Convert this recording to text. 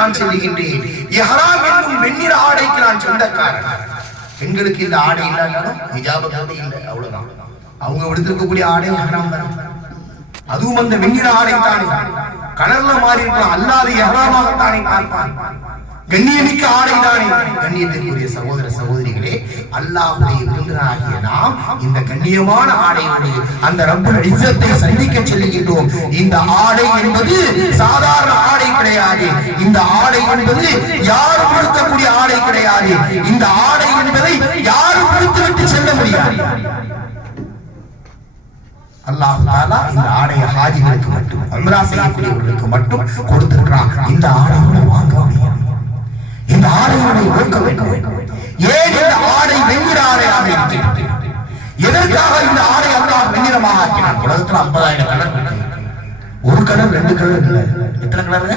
நான் சொல்லுகின்றேன், இஹ்ராம் என்னும் வெண்ணிற ஆடைக்கு நான் சொந்தக்காரன். பெண்களுக்கு இந்த ஆடை இல்லாட்டாலும் ஹிஜாப கூட இல்லை, அவ்வளவுதான். அவங்க எடுத்திருக்கக்கூடிய ஆடை இஹ்ராம் தான். அதுவும் அந்த வெண்ணிற ஆடை தானே, கலர்ல மாறி இருக்கலாம், அல்லாத இஹ்ராமாகத்தானே பார்ப்பான். கண்ணியமிக்க ஆடை தானே. கண்ணியத்திற்குரிய சகோதர சகோதரிகளே, அல்லாஹ்வுடைய விருந்தினராகிய நாம் இந்த கண்ணியமான ஆடையோடு அந்த ரப்புல் இஸ்ஸத்தை சந்திக்க செல்கின்றோம். இந்த ஆடை என்பது சாதாரண ஆடை கிடையாது. இந்த ஆடை என்பது யாரும் கொடுக்கக்கூடிய ஆடை கிடையாது. இந்த ஆடை என்பதை யாரும் கொடுத்துவிட்டு செல்ல முடியாது. அல்லாஹ் தஆலா இந்த ஆடையை ஹாஜிகளுக்கு மட்டும், உம்ரா செய்யக்கூடியவர்களுக்கு மட்டும் கொடுத்திருக்கிறான். இந்த ஆடையை வாங்க முடியாது. இந்த ஆடையை ஓக்க வேண்டும். ஏன் இந்த ஆடை வெண்ணிற ஆடையாக இருக்கிறது? எதற்காக இந்த ஆடை அல்லாஹ் வெண்ணிறமாக ஆக்கினான்? உலகத்துல 50,000 கலர் இருக்கு. ஒரு கலர் 2 கலர் இல்ல. எத்தனை கலர்?